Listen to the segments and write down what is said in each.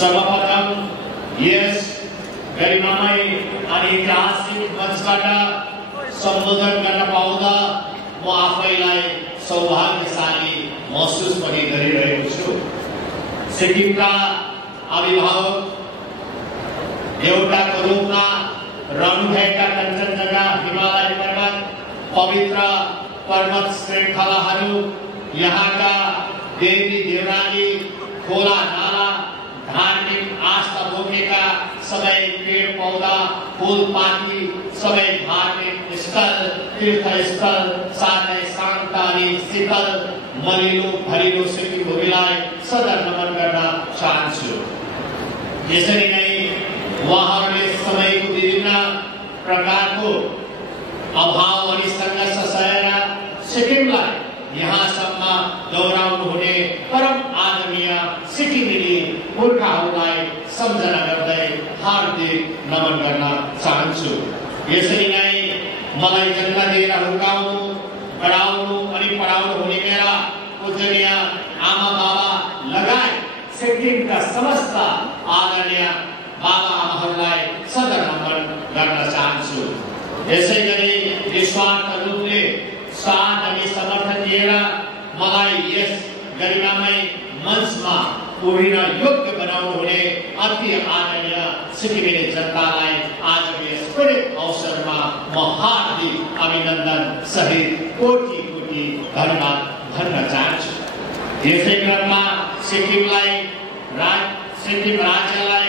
सर्वप्रथम यस गरिमामय अनि ऐतिहासिक मञ्चबाट सम्बोधन गर्न पाउँदा म आफैलाई सौभाग्यशाली महसुस पनि गरिरहेको छु। सिक्किमका अभिभावक एउटाको रूपमा रहनुभएका कञ्चनजङ्घा हिमालय पर्वत, पवित्र पर्वत श्रृङ्खलाहरू, यहाँका देवी देवरानी, खोला नाला, धार्मिक आस्था बोकेका सबै पेड़ पौधा, फूलपाती, सबै धार्मिक स्थल, तीर्थस्थल, साथै शान्त अनि शीतल मलिलो भरिलो सिक्किम भूमिलाई सदर नमन गर्न चाहन्छु। यसरी नै उहाँहरूले समयको विभिन्न प्रकारको अभाव अनि सङ्घर्ष सहेर सिक्किमलाई यहाँसम्म दोहोऱ्याउनु हुने परम आदरणीय सिक्किमेली पुर्खाहरूलाई सम्झना गर्दै हार्दिक नमन गर्न चाहन्छु। यसरी नै मलाई जन्म दिएर हुर्काउनु, बढाउनु अनि पढाउनु हुने मेरा पूजनीय आमा बाबा लगायत सिक्किमका समस्त आदरणीय बाबा आमाहरूलाई सदर नमन गर्न चाहन्छु। यसै गरी निस्वार्थ रूपले साथ अनि समर्थन दिएर मलाई यस गरिमामय मञ्चमा उभिन योग्य बनाउनु हुने अति आदरणीय सिक्किमेली जनतालाई आजको यस पवित्र अवसरमा म हार्दिक अभिनन्दन सहित कोटि कोटि धन्यवाद भन्न चाहन्छु। यसै क्रममा सिक्किम राज्यलाई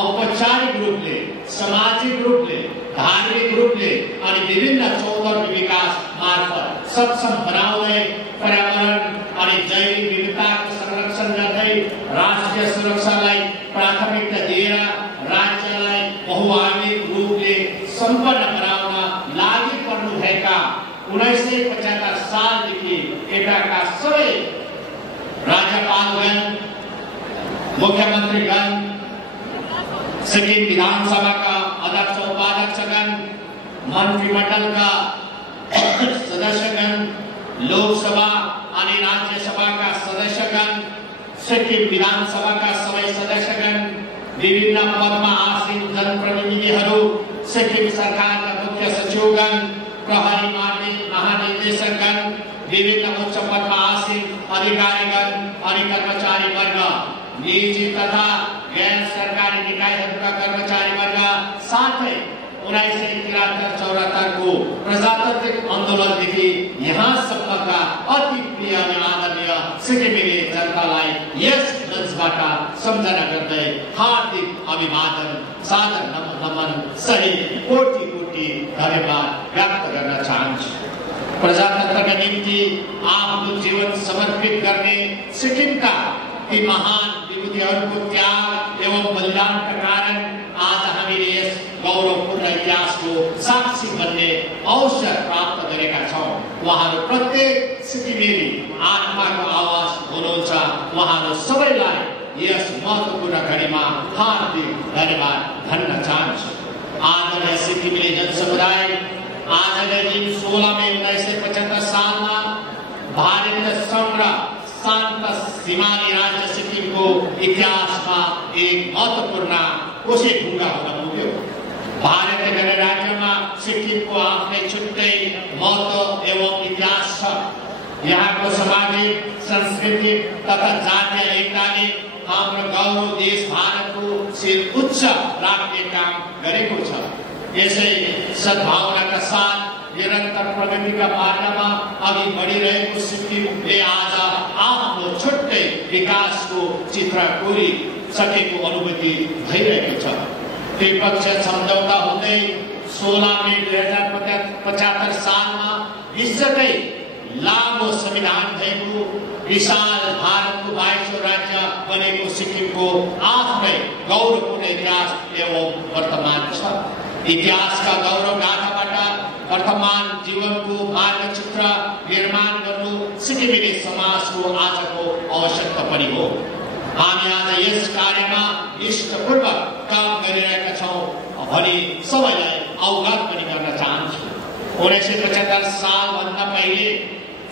औपचारिक रूपले, सामाजिक रूपले, धार्मिक रूपले अनि विभिन्न चौतर्फी विकास मार्फत सक्षम बनाउँदै पर्यावरण अनि जैविक विविधताको संरक्षण गर्दै राष्ट्रिय सुरक्षालाई प्राथमिकता दिएर राज्यलाई बहुआयामिक रूपले सम्पन्न बनाउन लागि पर्नुभएका 1975 सालदेखि यताका सबै राज्यपालगण, मुख्यमन्त्रीगण, सिक्किम विधानसभाका अध्यक्ष उपाध्यक्षगण, मन्त्रीमण्डलका सदस्यगण, लोकसभा अनि राज्यसभाका सदस्यगण, सिक्किम विधानसभाका सबै सदस्यगण, विभिन्न पदमा आसीन जनप्रतिनिधिहरू, सिक्किम सरकारका मुख्य सचिवगण, प्रहरी महानिर्देशकगण, विभिन्न उच्च पदमा आसीन अधिकारीगण अनि कर्मचारी वर्ग, निजी तथा गैर सरकारी निकायहरूका कर्मचारी वर्ग, साथै 1973-74 को प्रजातान्त्रिक आन्दोलनदेखि यहाँसम्मका अति प्रिय अनि आदरणीय सिक्किमेली जनतालाई यस मञ्चबाट सम्झना गर्दै हार्दिक अभिवादन, सादर नमन सहित कोटि कोटि धन्यवाद व्यक्त गर्न चाहन्छु। प्रजातन्त्रका निम्ति आफ्नो जीवन समर्पित गर्ने सिक्किमका ती महान विभूतिहरूको त्याग एवं बलिदानका कारण आज हामीले यस गौरवपूर्ण इतिहासको साक्षी बन्ने अवसर प्राप्त गरेका छौँ। उहाँहरू प्रत्येक सिक्किमेली आत्माको आवाज हुनुहुन्छ। उहाँहरू सबैलाई यस महत्त्वपूर्ण घडीमा हार्दिक धन्यवाद भन्न चाहन्छु। आदरणीय सिक्किमेली जनसमुदाय, आजका दिन 16 मई 1975 सालमा भारतीय संघ र शान्त हिमाली राज्य सिक्किमको इतिहासमा एक महत्त्वपूर्ण कोसेढुङ्गा हुन पुग्यो। भारतीय गणराज्यमा सिक्किमको आफ्नै छुट्टै महत्त्व एवं इतिहास छ। यहाँको सामाजिक, सांस्कृतिक तथा जातीय एकताले हाम्रो गौरव देश भारतको शिर उच्च राख्ने काम गरेको छ। यसै सद्भावनाका साथ निरन्तर प्रगतिका मार्गमा अघि बढिरहेको सिक्किमले आज आफ्नो छुट्टै विकासको चित्र कोरिसकेको अनुभूति भइरहेको छ। त्रिपक्षीय सम्झौता हुँदै 16 मई 2075 सालमा विश्वकै लामो संविधान भएको विशाल भारतको 22औं राज्य बनेको सिक्किमको आफ्नै गौरवपूर्ण इतिहास एवं वर्तमान छ। इतिहासका गौरव गाथाबाट वर्तमान जीवनको मार्गचित्र निर्माण गर्नु सिक्किमेली समाजको आजको आवश्यकता पनि हो। हामी आज यस कार्यमा निष्ठापूर्वक काम गरिरहेका छौँ भनी सबैलाई अवगत पनि गर्न चाहन्छु। 1975 सालभन्दा पहिले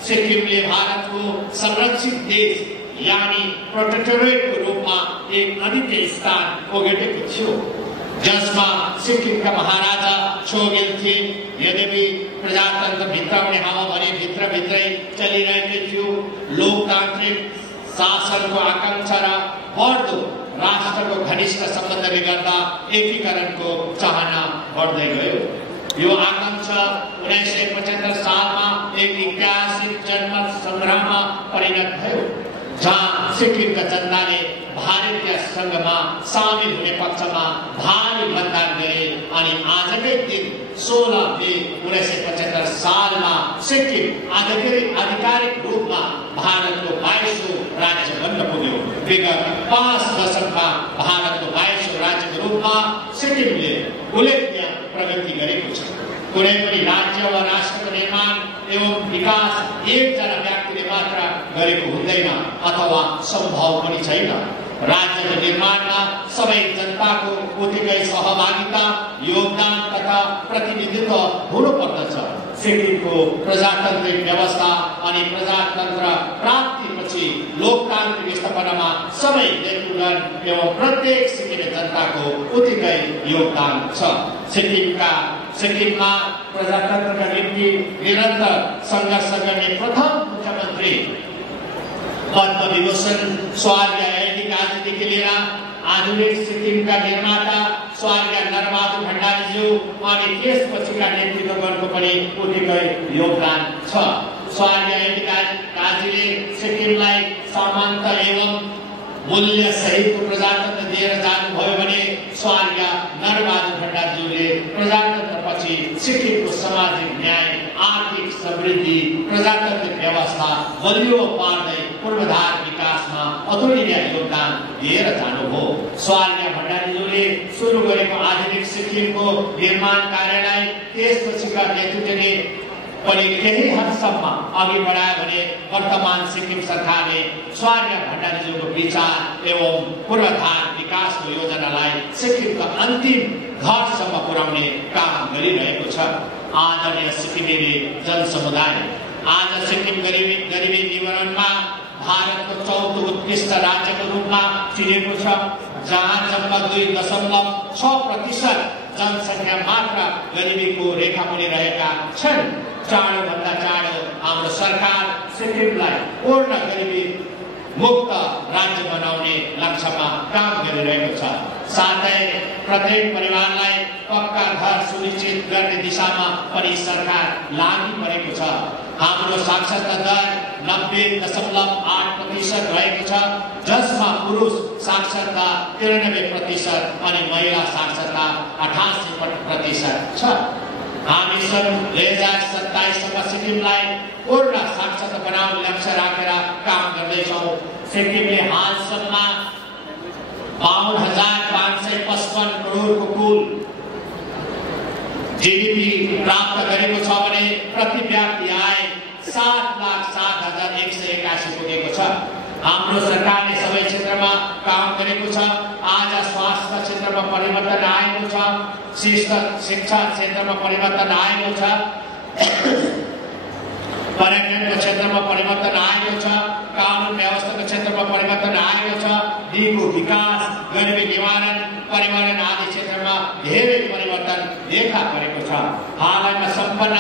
सिक्किमले भारतको संरक्षित देश यानी प्रोटेक्टोरेटको रूपमा एक अद्वितीय स्थान ओगटेको थियो, जसमा सिक्किमका महाराजा छोगेल थिए। यद्यपि प्रजातन्त्र भित्राउने हावा भने भित्रभित्रै चलिरहेको थियो। लोकतान्त्रिक शासनको आकांक्षा र बढ्दो राष्ट्रको घनिष्ठ सम्बन्धले गर्दा एकीकरणको चाहना बढ्दै गयो। यो आकांक्षा 1975 सालमा एक ऐतिहासिक जनमत संग्राममा परिणत भयो, जहाँ सिक्किमका जनताले भारतीय संघमा सामेल हुने पक्षमा भारी मतदान गरे अनि आजकै दिन 16 मे 1975 सालमा सिक्किम आधिकारिक रूपमा भारतको 22औं राज्य बन्न पुग्यो। विगत 5 दशकमा भारतको 22औं राज्यको रूपमा सिक्किमले उल्लेखनीय प्रगति गरेको छ। कुनै पनि राज्य वा राष्ट्रको निर्माण एवं विकास एकजना व्यक्तिले मात्र गरेको हुँदैन अथवा सम्भव पनि छैन। राज्यको निर्माणमा सबै जनताको उत्तिकै सहभागिता, योगदान तथा प्रतिनिधित्व हुनुपर्दछ। सिक्किमको प्रजातान्त्रिक व्यवस्था अनि प्रजातन्त्र प्राप्तिपछि लोकतान्त्रिक स्थापनामा सबै व्यक्तिगण एवं प्रत्येक सिक्किमे जनताको उत्तिकै योगदान छ। सिक्किममा प्रजातन्त्रका निम्ति निरन्तर सङ्घर्ष गर्ने प्रथम मुख्यमन्त्री पद्म विभूषण स्वर्गीय एडी काजीदेखि लिएर आधुनिक सिक्किमका निर्माता स्वर्गीय नरबहादुर भण्डारीज्यू अनि त्यसपछिका नेतृत्वगणको पनि उत्तिकै योगदान छ। स्वर्गीय एडी काजीले सिक्किमलाई समान्त एवं मूल्य सहितको प्रजातन्त्र दिएर जानुभयो भने स्वर्गीय नरबहादुर भण्डारीज्यूले प्रजातन्त्रपछि सिक्किमको सामाजिक न्याय, आर्थिक समृद्धि, प्रजातान्त्रिक व्यवस्था बलियो पार्दै पूर्वाधार विकासमा अतुलनीय योगदान दिएर जानुभयो। स्वर्गीय भण्डारीज्यूले सुरु गरेको आधुनिक सिक्किमको निर्माण कार्यलाई त्यसपछिका नेतृत्वले पनि केही हदसम्म अघि बढायो भने वर्तमान सिक्किम सरकारले स्वर्गीय भण्डारीज्यूको विचार एवं पूर्वाधार विकासको योजनालाई सिक्किमका अन्तिम घरसम्म पुर्याउने काम गरिरहेको छ। आदरणीय सिक्किमेली जनसमुदाय, आज सिक्किम गरिबी निवारणमा भारतको 4औं उत्कृष्ट राज्यको रूपमा चिनेको छ, जहाँ जम्मा 2.6% जनसङ्ख्या मात्र गरिबीको रेखामुनि रहेका छन्। चाँडोभन्दा चाँडो हाम्रो सरकार सिक्किमलाई पूर्ण गरिबी मुक्त राज्य बनाउने लक्ष्यमा काम गरिरहेको छ। साथै प्रत्येक परिवारलाई पक्का घर सुनिश्चित गर्ने दिशामा पनि सरकार लागि परेको छ। हाम्रो साक्षरता दर 90.8% रहेको छ, जसमा पुरुष साक्षरता 93% अनि महिला साक्षरता 88% छ। हामी सन् 2027सम्म सिक्किमलाई पूर्ण साक्षरता बनाउने लक्ष्य राखेर काम गर्दैछौँ। सिक्किमले हालसम्म 52,555 करोडको कुल जीडीपी प्राप्त गरेको छ भने प्रति व्यक्ति आय 7,07,181 पुगेको छ। हाम्रो सरकारले सबै क्षेत्रमा काम गरेको छ। आज स्वास्थ्य क्षेत्रमा परिवर्तन आएको छ, शिक्षा क्षेत्रमा परिवर्तन आएको छ, पर्यटनको क्षेत्रमा परिवर्तन आएको छ, कानुन व्यवस्थाको क्षेत्रमा परिवर्तन आएको छ, दिगो विकास, गरिबी निवारण, पर्यावरण आदि क्षेत्रमा धेरै परिवर्तन देखा परेको छ। हालैमा सम्पन्न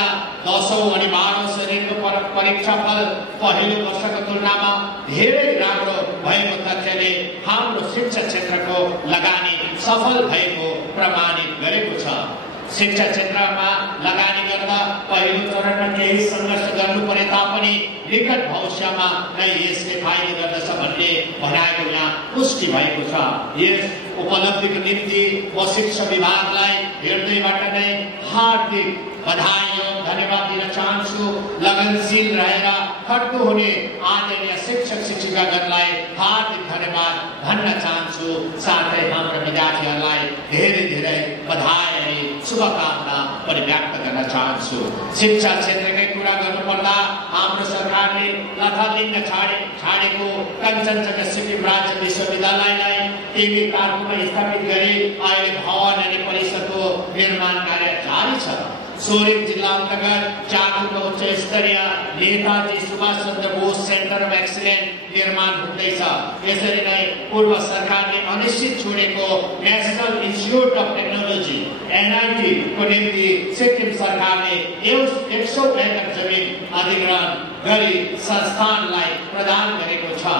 10औं अनि 12औं श्रेणीको परीक्षा फल पहिलो वर्षको तुलनामा धेरै राम्रो भएको तथ्यले हाम्रो शिक्षा क्षेत्रको लगानी सफल भएको प्रमाणित गरेको छ। शिक्षा क्षेत्रमा लगानी गर्दा पहिलो चरणमा केही सङ्घर्ष गर्नु परे तापनि निकट भविष्यमा नै यसले फाइदा गर्दछ भन्ने भनाइको यहाँ पुष्टि भएको छ। यस उपलब्धिको निम्ति म शिक्षा विभागलाई हृदयबाट नै हार्दिक बधाई एवं धन्यवाद दिन चाहन्छु। लगनशील रहेर खट्नु हुने आदरणीय शिक्षक शिक्षिकागणलाई हार्दिक धन्यवाद भन्न चाहन्छु। साथै हाम्रा विद्यार्थीहरूलाई धेरै धेरै बधाई अनि शुभकामना पनि व्यक्त गर्न चाहन्छु। शिक्षा क्षेत्रकै कुरा गर्नुपर्दा हाम्रो सरकारले लथालिङ्ग छाडेको कञ्चनजङ्घा सिक्किम राज्य विश्वविद्यालयलाई केही कारकोमा स्थापित गरी अहिले भवन अनि परिसरको निर्माण कार्य जारी छ। सोरेङ जिल्ला अन्तर्गत जाकुको उच्च स्तरीय Netaji Subhash Chandra Bose centre of excellence निर्माण हुँदैछ। यसरी नै पूर्व सरकारले अनिश्चित छोडेको national institute of technology NIT को निम्ति सिक्किम सरकारले 100 एकड़ जमिन अधिग्रहण गरी संस्थानलाई प्रदान गरेको छ।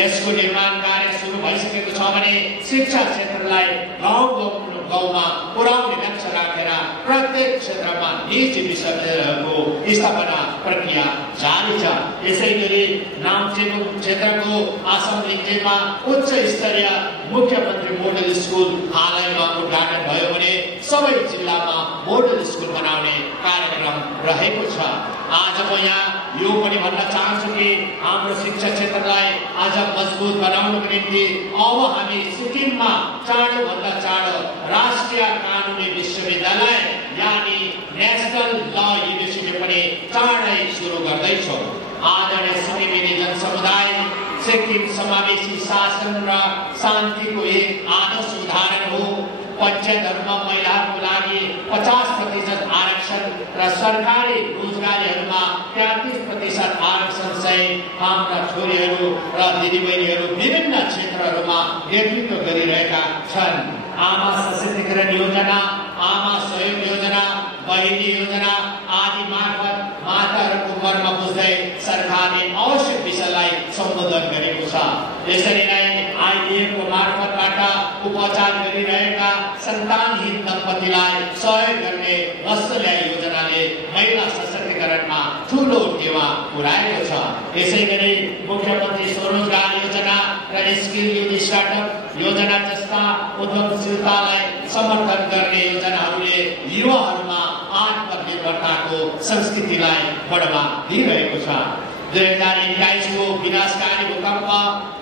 यसको निर्माण कार्य सुरु भइसकेको छ भने शिक्षा क्षेत्रलाई गाउँमा पुर्याउने लक्ष्य राखेर प्रत्येक क्षेत्रमा निजी विश्वविद्यालयहरूको स्थापना प्रक्रिया जारी छ। यसै गरी नाम्चेबुङ क्षेत्रको आसाम लिङ्जेमा उच्च स्तरीय मुख्यमन्त्री मोडल स्कुल हालैमा उद्घाटन भयो भने सबै जिल्लामा मोडल स्कुल बनाउने कार्यक्रम रहेको छ। आज म यहाँ यो पनि भन्न चाहन्छु कि हाम्रो शिक्षा क्षेत्रलाई आज मजबुत बनाउनको निम्ति अब हामी सिक्किममा चाँडोभन्दा चाँडो राष्ट्रिय कानुनी विश्वविद्यालय यानी नेशनल ल युनिभर्सिटी पनि चाँडै सुरु गर्दैछौँ। आदरणीय सिक्किमेली जनसमुदाय, सिक्किम समावेशी शासन र शान्तिको एक आदर्श उदाहरण हो। पञ्चायतहरूमा महिलाहरूको लागि 50% आरक्षण र सरकारी रोजगारीहरूमा 33% आरक्षण सहित हाम्रा छोरीहरू र दिदीबहिनीहरू विभिन्न क्षेत्रहरूमा नेतृत्व गरिरहेका छन्। आमा सशक्तिकरण योजना, आमा सहयोग योजना, बहिनी योजना आदि मार्फत माताहरूको मर्म बुझ्दै सरकारले आवश्यक विषयलाई सम्बोधन गरेको छ। यसरी नै IVF को मार्फतबाट उपचार गरिरहेका सन्तानहीन दम्पतिलाई सहयोग गर्ने वत्सल्य योजनाले महिला सशक्तिकरणमा ठूलो टेवा पुर्याएको छ। यसै गरी मुख्यमन्त्री स्वरोजगार योजना र स्किल युथ स्टार्टअप योजना जस्ता उद्यमशीलतालाई समर्थन गर्ने योजनाहरूले युवाहरूमा आत्मनिर्भरताको संस्कृतिलाई बढावा दिइरहेको छ। 2021 को विनाशकारी भूकम्प,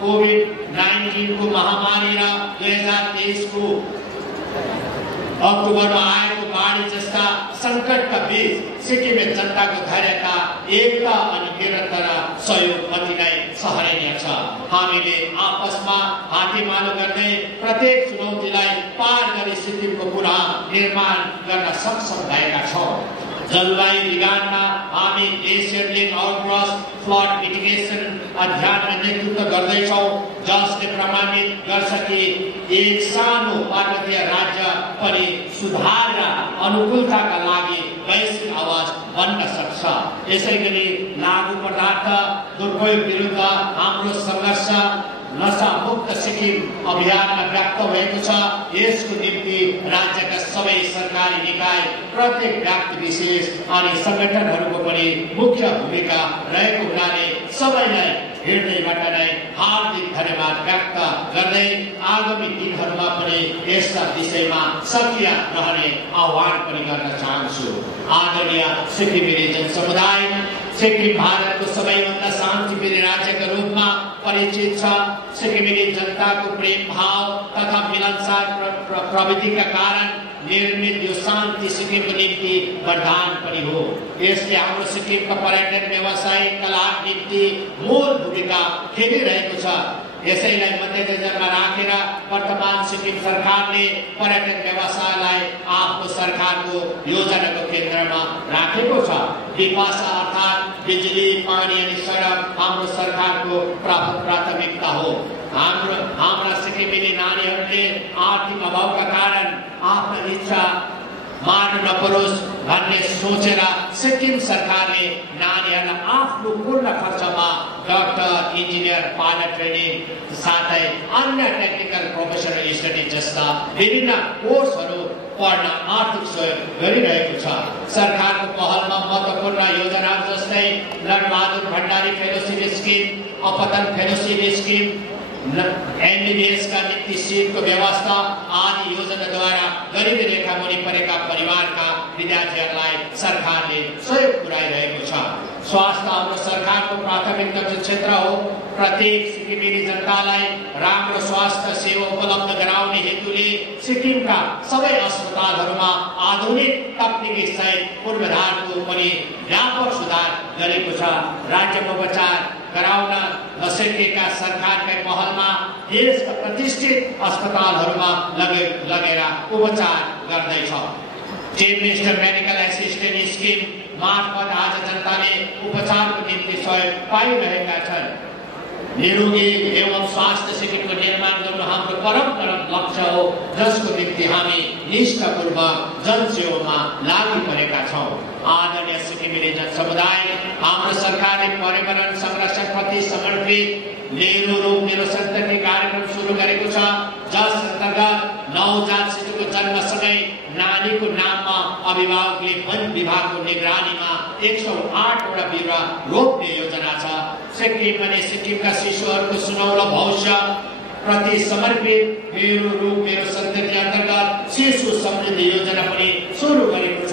कोभिड-19 को महामारी र 2023 को अक्टोबरमा आएको बाढी जस्ता संकटका बीच सिक्किमे जनताको धैर्यता, एकता अनि निरन्तर सहयोग अति नै सराहनीय छ। हामीले आपसमा हातेमालो गर्दै प्रत्येक चुनौतीलाई पार गरी सिक्किमको पुनः निर्माण गर्न सक्षम भएका छौँ। जलवायु विज्ञानमा हामी ग्लेसियर लिङ्क आउटक्रस फ्लड मिटिगेसन अभियानमा नेतृत्व गर्दैछौँ, जसले प्रमाणित गर्छ कि एक सानो पर्वतीय राज्य पनि सुधार र अनुकूलताका लागि वैश्विक आवाज बन्न सक्छ। यसै गरी लागु पदार्थ दुरुपयोग विरुद्ध हाम्रो सङ्घर्ष नशा मुक्त सिक्किम अभियानमा व्यक्त भएको छ। यसको निम्ति राज्यका सबै सरकारी निकाय, प्रत्येक व्यक्ति विशेष अनि संगठनहरूको पनि मुख्य भूमिका रहेको हुनाले सबैलाई हृदयबाट नै हार्दिक धन्यवाद व्यक्त गर्दै आगामी दिनहरूमा पनि यसका विषयमा सक्रिय रहने आह्वान पनि गर्न चाहन्छु। आदरणीय सिक्किमेली जनसमुदाय, सिक्किम भारतको सबैभन्दा शान्तिप्रिय राज्यका रूपमा परिचित छ। सिक्किमेली जनताको प्रेम भाव तथा मिलनसार प्रवृत्तिका कारण निर्मित यो शान्ति सिक्किमको निम्ति वरदान पनि हो। यसले हाम्रो सिक्किमका पर्यटन व्यवसायका लागि निम्ति मूल भूमिका खेलिरहेको छ। यसैलाई मध्यनजरमा राखेर वर्तमान सिक्किम सरकारले पर्यटन व्यवसायलाई आफ्नो सरकारको योजनाको केन्द्रमा राखेको छ। विकास अर्थात् बिजुली, पानी अनि सडक हाम्रो सरकारको प्राथमिकता हो। हाम्रा सिक्किमेली नानीहरूले आर्थिक अभावका कारण आफ्नो इच्छा मार्नु नपरोस् भन्ने सोचेर सिक्किम सरकारले नानीहरूलाई आफ्नो पूर्ण खर्चमा डाक्टर, इन्जिनियर, पाइलट ट्रेनिङ साथै अन्य टेक्निकल प्रोफेसनल स्टडी जस्ता विभिन्न कोर्सहरू पढ्न आर्थिक सहयोग गरिरहेको छ। सरकारको पहलमा महत्त्वपूर्ण योजनाहरू जस्तै रणबहादुर भण्डारी फेलोशिप स्किम, अपतन फेलोशिप स्किम, MBBS का निम्ति सीटको व्यवस्था आदि योजनाद्वारा गरिबी रेखा मुनि परेका परिवारका विद्यार्थीहरूलाई सरकारले सहयोग पुर्याइरहेको छ। स्वास्थ्य हाम्रो सरकारको प्राथमिकता क्षेत्र हो। प्रत्येक सिक्किमेली जनतालाई राम्रो स्वास्थ्य सेवा उपलब्ध गराउने हेतुले सिक्किमका सबै अस्पतालहरूमा आधुनिक तकनिकी सहित पूर्वाधारको पनि व्यापक सुधार गरेको छ। राज्यमा उपचार गराउन नसकेका सरकारकै पहलमा देशका प्रतिष्ठित अस्पतालहरूमा लगेर उपचार गर्दैछ। Chief minister medical assistant scheme मार्फत आज जनताले उपचारको निम्ति सहयोग पाइरहेका छन्। निरोगी एवं स्वास्थ्य सिक्किमको निर्माण गर्नु हाम्रो परम्परागत लक्ष्य हो, जसको निम्ति हामी निष्ठापूर्वक जनसेवामा लागि परेका छौँ। आदरणीय सिक्किमेली जनसमुदाय, हाम्रो सरकारले पर्यावरण संरक्षणप्रति समर्पित मेरो रूप मेरो सन्तति कार्यक्रम सुरु गरेको छ, जस अन्तर्गत नवजात शिशुको जन्मसँगै नानीको नाममा अभिभावकले वन विभागको निगरानीमा 108 वटा बिरुवा रोप्ने योजना छ। सिक्किम अनि सिक्किमका शिशुहरूको सुनौलो भविष्य प्रति समर्पित मेरो रूप मेरो सन्तति अन्तर्गत शिशु समृद्धि योजना पनि सुरु गरेको छ,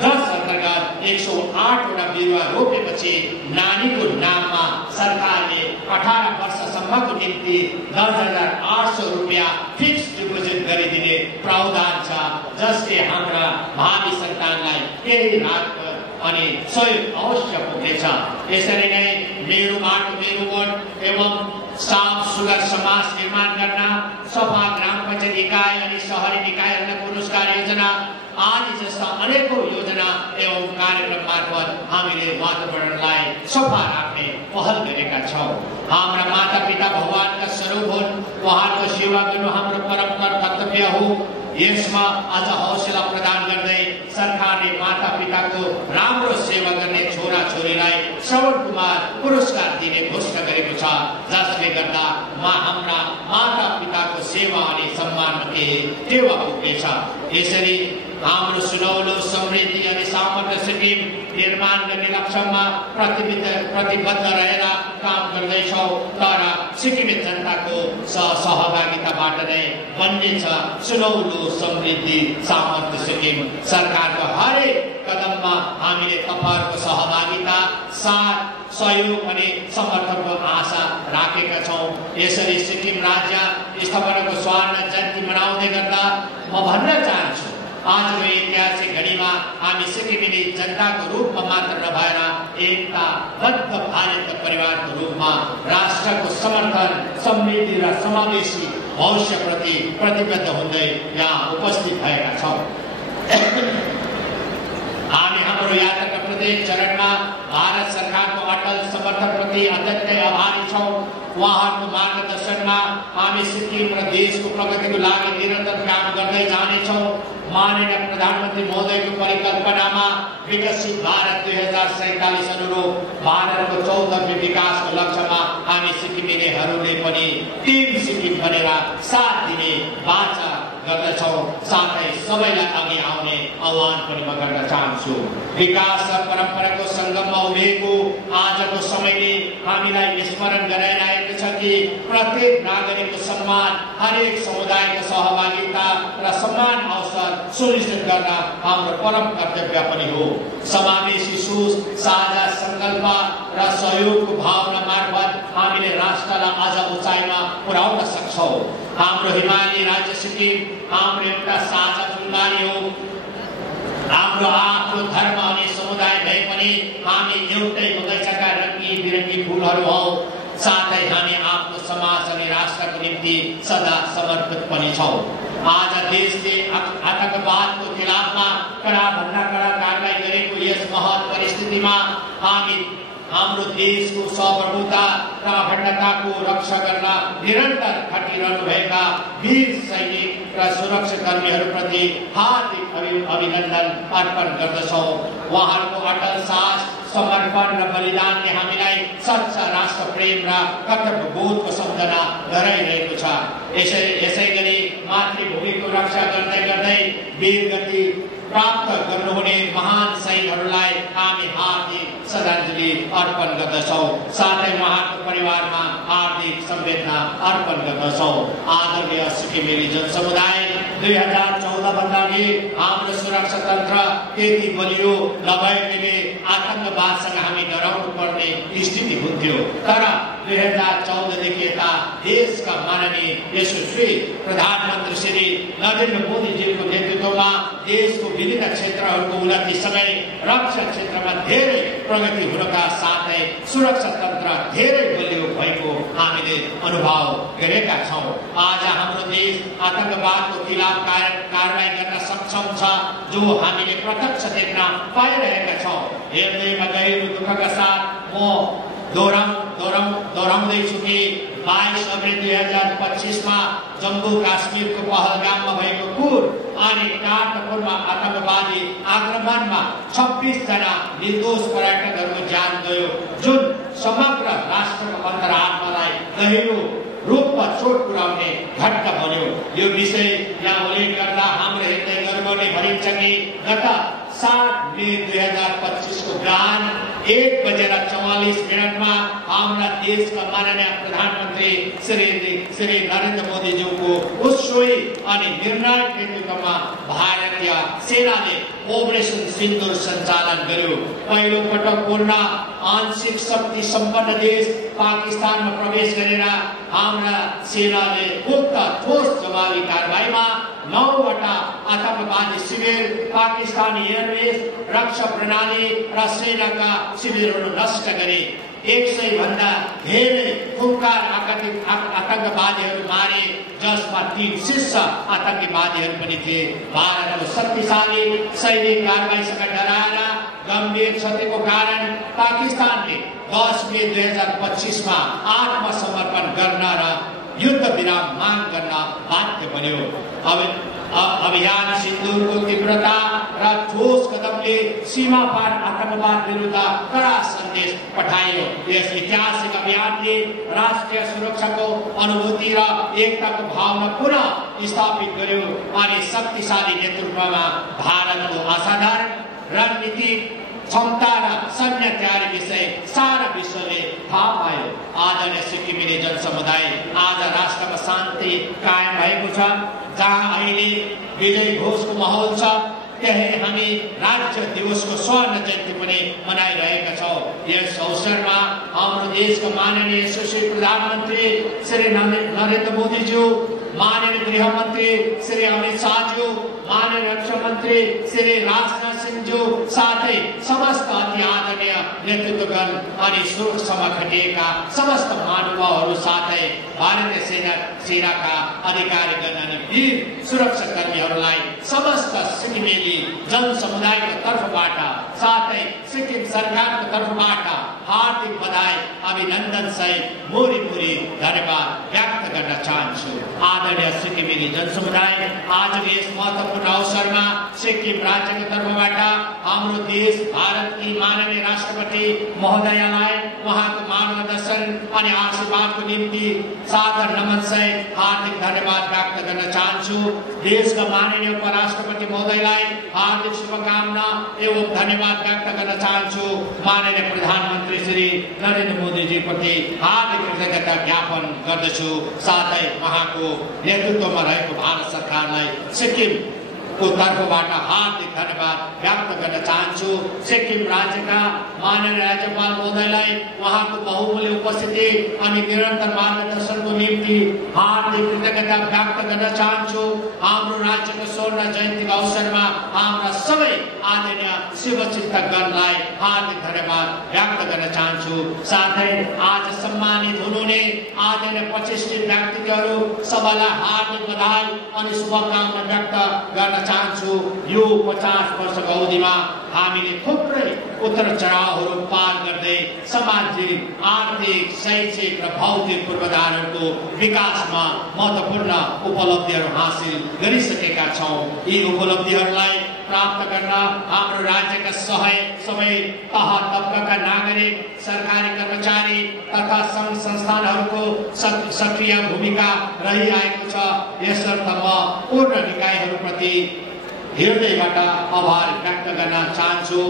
जस अन्तर्गत 108 वटा बिरुवा रोपेपछि नानीको नाममा सरकारले 18 वर्षसम्मको निम्ति 10,800 रुपियाँ फिक्स डिपोजिट गरिदिने प्रावधान छ, जसले हाम्रा भावी सन्तानलाई केही राहत अनि सहयोग अवश्य पुग्नेछ। यसरी नै मेरो बाटो मेरो वोट एवं साफ सुग्घर समाज निर्माण गर्न, सफा ग्राम पञ्चायत इकाइ अनि शहरी निकायहरूलाई पुरस्कार योजना आदि जस्ता अनेकौं योजना एवं कार्यक्रम मार्फत हामीले वातावरणलाई सफा राख्ने पहल गरेका छौँ। हाम्रा माता पिता भगवानका स्वरूप हुन्, उहाँहरूको सेवा गर्नु हाम्रो परम्परा कर्तव्य हो। यसमा अझ हौसला प्रदान गर्दै सरकारले माता पिताको राम्रो सेवा गर्ने छोरा छोरीलाई श्रवण कुमार पुरस्कार दिने घोषणा गरेको छ, जसले गर्दा हाम्रा माता पिताको सेवा अनि सम्मानमा केही टेवा पुग्नेछ। यसरी हाम्रो सुनौलो समृद्धि अनि सामर्थ्य सिक्किम निर्माण गर्ने लक्ष्यमा प्रतिबद्ध रहेर काम गर्दैछौँ। तर सिक्किमे जनताको सहभागिताबाट नै बन्नेछ सुनौलो समृद्धि सामर्थ्य सिक्किम। सरकारको हरेक कदममा हामीले तपाईहरुको सहभागिता, साथ, सहयोग अनि समर्थनको आशा राखेका छौँ। यसरी सिक्किम राज्य स्थापनाको स्वर्ण जयन्ती मनाउँदै गर्दा म भन्न चाहन्छु, आजको ऐतिहासिक घडीमा हामी सिक्किमेली जनताको रूपमा मात्र नभएर एकताबद्ध भारतका परिवारको रूपमा राष्ट्रको समर्थन, समृद्धि र समावेशी भविष्यप्रति प्रतिबद्ध हुँदै यहाँ उपस्थित भएका छौँ। हामी हाम्रो यात्राका प्रत्येक चरणमा भारत सरकारको अटल समर्थनप्रति अत्यन्तै आभारी छौँ। उहाँहरूको मार्गदर्शनमा हामी सिक्किम र देशको प्रगतिको लागि निरन्तर काम गर्दै जानेछौँ। माननीय प्रधानमन्त्री महोदयको परिकल्पनामा विकसित भारत 2047 अनुरूप भारतको 14औं विकासको लक्ष्यमा हामी सिक्किमेलीहरूले पनि टिम सिक्किम बनेर साथ दिने वाचा गर्दछौँ। साथै सबैलाई अघि आउने आह्वान पनि म गर्न चाहन्छु। विकास र परम्पराको सङ्गममा उभिएको आजको समयले हामीलाई स्मरण गराइरहेको छ कि प्रत्येक नागरिकको सम्मान, हरेक समुदायको सहभागिता र समान अवसर सुनिश्चित गर्न हाम्रो परम कर्तव्य पनि हो। समावेशी सोच, साझा सङ्कल्प र सहयोगको भावना मार्फत हामीले राष्ट्रलाई अझ उचाइमा पुर्याउन सक्छौँ। हाम्रो हिमाली राज्य सिक्किम हाम्रो एउटा साझा फुलबारी हो। हाम्रो आफ्नो धर्म अनि समुदाय भए पनि हामी एउटै बगैँचाका रङ्गी बिरङ्गी फुलहरू हौ। साथै हामी आफ्नो समाज अनि राष्ट्रको निम्ति सदा समर्पित पनि छौँ। आज देशले आतंकवादको खिलाफमा कडाभन्दा कडा कारबाही गरेको यस महत परिस्थितिमा हामी हाम्रो देशको सार्वभौमता र अखण्डताको रक्षा गर्न निरन्तर खटिरहनु भएका वीर सैनिक र सुरक्षाकर्मीहरूप्रति हार्दिक अभिनन्दन अर्पण गर्दछौँ। उहाँहरूको अटल साहस, समर्पण र बलिदानले हामीलाई सच्चा राष्ट्र प्रेम र कर्तव्यबोधको सम्झना गराइरहेको छ। यसै गरी मातृभूमिको रक्षा गर्दै गर्दै वीरगति प्राप्त गर्नुहुने महान शहीदहरूलाई हामी हार्दिक श्रद्धाञ्जली अर्पण गर्दछौँ। साथै उहाँको परिवारमा हार्दिक संवेदना अर्पण गर्दछौँ। आदरणीय सिक्किमेली जनसमुदाय, 2014 भन्दा अघि हाम्रो सुरक्षा तन्त्र त्यति बलियो नभएकोले आतंकवादसँग हामी डराउनु पर्ने स्थिति हुन्थ्यो। तर 2014 देखि यता देशका माननीय यशस्वी प्रधानमन्त्री श्री नरेन्द्र मोदीजीको नेतृत्वमा देशको विभिन्न क्षेत्रहरूको उन्नतिसँगै रक्षा क्षेत्रमा धेरै प्रगति हुनका साथै सुरक्षा तन्त्र धेरै बलियो भएको हामीले अनुभव गरेका छौँ। आज हाम्रो देश आतंकवादको खिलाफ कारबाही गर्न सक्षम छ, जो हामीले प्रत्यक्ष देख्न पाइरहेका छौँ। हेर्दैमा गहिरो दुःखका साथ म दोहोऱ्याउँदैछु कि 22 अप्रिल 2025 मा जम्मू काश्मीरको पहलगाममा भएको कुर अनि काठमाडौँमा आतंकवादी आक्रमणमा 26 जना निर्दोष पर्यटकहरूको ज्यान गयो, जुन समग्र राष्ट्रको अन्तरात्मालाई गहिरो रूपमा चोट पुर्याउने घटना बन्यो। यो विषय यहाँ उल्लेख गर्दा हाम्रो हृदय गर्वले भरिन्छ कि गत 7 मे 2025 को बिहान 1:44 मा हाम्रा देशका माननीय प्रधानमन्त्री श्री नरेन्द्र मोदीज्यूको उत्सवी अनि निर्णायक नेतृत्वमा भारतीय सेनाले ऑपरेशन सिन्दूर सञ्चालन गर्यो। पहिलो पटक पूर्ण आंशिक शक्ति सम्पन्न देश पाकिस्तानमा प्रवेश गरेर हाम्रा सेनाले उक्त ठोस जवाबी कारबाहीमा 9वटा आतंकवादी शिविर, पाकिस्तानी एयरबेस, रक्षा प्रणाली र सेनाका शिविरहरू नष्ट गरे। 100 भन्दा धेरै खुंखार आतंकवादीहरू मारे, जसमा 3 शीर्ष आतंकवादीहरू पनि थिए। भारतको शक्तिशाली सैनिक कारबाहीसँग डराएर गम्भीर क्षतिको कारण पाकिस्तानले 10 मे 2025 मा आत्मसमर्पण गर्न र युद्ध विराम माग गर्न बाध्य बन्यो। अभियान सिन्दूरको तीव्रता र ठोस कदमले सीमा पार आतंकवाद विरुद्ध कडा सन्देश पठायो। यस ऐतिहासिक अभियानले राष्ट्रिय सुरक्षाको अनुभूति र एकताको भावना पुनः स्थापित गर्यो अनि शक्तिशाली नेतृत्वमा भारतको असाधारण रणनीतिक क्षमता र सैन्य तयारी विषय सारा विश्वले थाहा पायो। आदरणीय सिक्किमेली जनसमुदाय, आज राष्ट्रमा शान्ति कायम भएको छ। जहाँ अहिले विजय घोषको माहौल छ, त्यही हामी राज्य दिवसको स्वर्ण जयन्ती पनि मनाइरहेका छौँ। यस अवसरमा हाम्रो देशको माननीय सुशील प्रधानमन्त्री श्री नरेन्द्र मोदीज्यू, माननीय गृहमन्त्री श्री अमित शाहज्यू, माननीय रक्षा मन्त्री श्री राजनाथ सिंहज्यू साथै समस्त अति आदरणीय नेतृत्वगण अनि सुरक्षामा खटिएका समस्त महानुभावहरू साथै भारतीय सेनाका अधिकारीगण अनि वीर सुरक्षाकर्मीहरूलाई समस्त सिक्किमेली जनसमुदायको तर्फबाट साथै सिक्किम सरकारको तर्फबाट हार्दिक बधाई, अभिनन्दन सहित मोरी धन्यवाद व्यक्त गर्न चाहन्छु। आदरणीय सिक्किमेली जनसमुदाय, आजको यस महत्त्वपूर्ण अवसरमा सिक्किम राज्यको तर्फबाट हाम्रो देश भारतकी माननीय राष्ट्रपति महोदयलाई उहाँको मार्गदर्शन अनि आशीर्वादको निम्ति सादर नमन सहित हार्दिक धन्यवाद व्यक्त गर्न चाहन्छु। देशका माननीय उपराष्ट्रपति महोदयलाई हार्दिक शुभकामना एवं धन्यवाद व्यक्त गर्न चाहन्छु। माननीय प्रधानमन्त्री श्री नरेन्द्र मोदीजी प्रति हार्दिक कृतज्ञता ज्ञापन गर्दछु। साथै उहाँको नेतृत्वमा रहेको भारत सरकारलाई सिक्किमको तर्फबाट हार्दिक धन्यवाद व्यक्त गर्न चाहन्छु। सिक्किम राज्यका माननीय राज्यपाल महोदयलाई उहाँको बहुमूल्य उपस्थिति अनि निरन्तर मार्गदर्शनको निम्ति हार्दिक कृतज्ञता व्यक्त गर्न चाहन्छु। हाम्रो राज्यको स्वर्ण जयन्तीको अवसरमा हाम्रा सबै आदरणीय शिवचिन्तकगणलाई हार्दिक धन्यवाद व्यक्त गर्न चाहन्छु। साथै आज सम्मानित हुनुहुने आदरणीय प्रतिष्ठित व्यक्तित्वहरू सबैलाई हार्दिक बधाई अनि शुभकामना व्यक्त गर्न चाहन्छु। यो 50 वर्षको अवधिमा हामीले थुप्रै उतार चढावहरू पार गर्दै सामाजिक, आर्थिक, शैक्षिक र भौतिक पूर्वाधारहरूको विकासमा महत्त्वपूर्ण उपलब्धिहरू हासिल गरिसकेका छौँ। यी उपलब्धिहरूलाई प्राप्त गर्न हाम्रो राज्यका सबै तह तबकाका नागरिक, सरकारी कर्मचारी तथा सङ्घ संस्थानहरूको सक्रिय भूमिका रहिआएको छ। यसर्थ म पूर्ण निकायहरूप्रति हृदयबाट आभार व्यक्त गर्न चाहन्छु।